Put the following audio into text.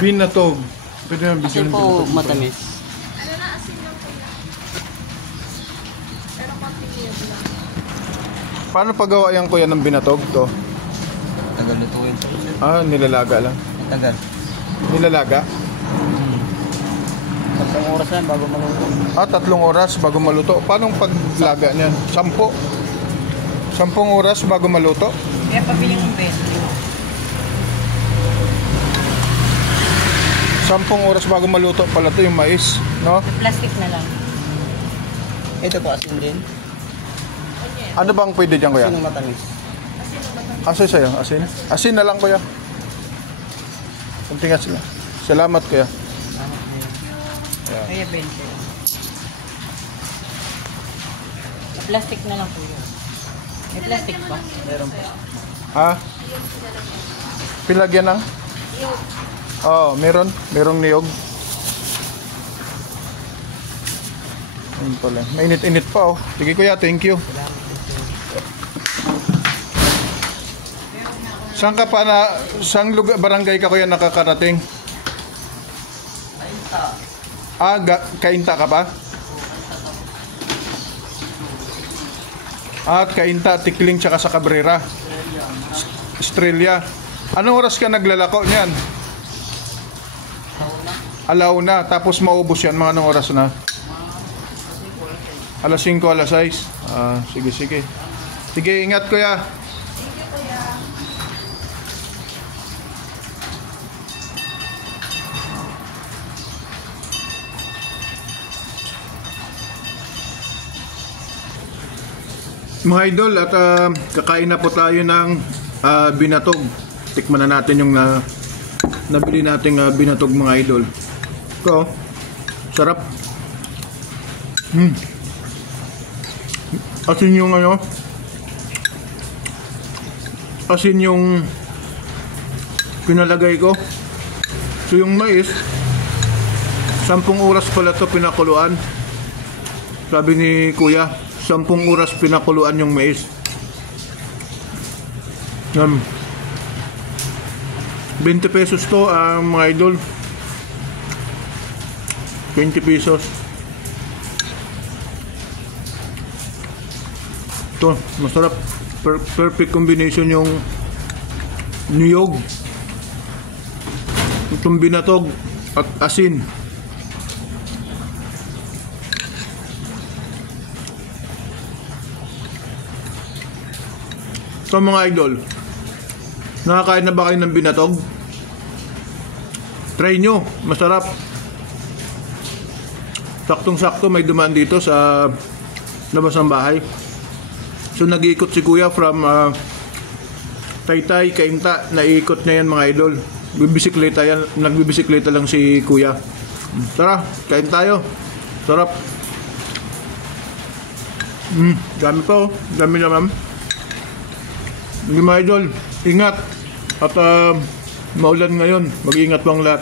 Binatog. Pwede na Asin bigyan po matamis. Ano na, asin lang po yan. Pero konting niyog lang. Paano paggawa yan kuya ng binatog to? Tagal lutuin po. Nilalaga lang. Tagal. Nilalaga? 3 oras yan bago maluto. 3 oras bago maluto. Paano paglaga niyan? 10 oras bago maluto? Kaya pabiling ang beso. 10 oras bago maluto pala to yung mais, no? Plastic na lang. Ito po asin din. Ano bang pwede dyan kuya? Asin ng matamis. Asin sa'yo? Asin? Asin na lang kuya. Kunting asin lang. Salamat kuya. Kaya 20. Plastic na lang po yun. May plastic pa? Meron po. Ha? Pilagyan ng? Meron. Merong niyog. Ayun pala. Mainit-init pa oh. Sige kuya, thank you. Saan ka pa na, saan lugar, barangay ka kuya nakakarating? Kainta ka pa? Kainta, Tikling, tsaka sa Cabrera. Estrella. Anong oras ka naglalako niyan? Alauna. Tapos maubos yan. Mga anong oras na? Alas 5, alas 6. Sige, sige. Sige, ingat kuya. Mga idol, at kakain na po tayo ng binatog. Tikman na natin yung nabili nating binatog mga idol. Ito, sarap. Asin yung asin yung pinalagay ko. So yung mais, 10 oras pala ito pinakuluan. Sabi ni kuya, 10 oras pinakuluan yung mais. 20 pesos to mga idol. 20 pesos. Ito, masarap. Perfect combination yung niyog, itong binatog at asin. So mga idol, nakakain na ba kayo ng binatog? Try nyo, masarap. Saktong-sakto may dumaan dito sa labas ng bahay. So nag-iikot si kuya from Taytay, Kainta. Naiikot na yan mga idol. Bibisikleta yan, nagbibisikleta lang si kuya. Tara, kain tayo. Sarap. Dami pa oh, dami naman. Mga idol, ingat. At maulan ngayon, mag-ingat pang lahat.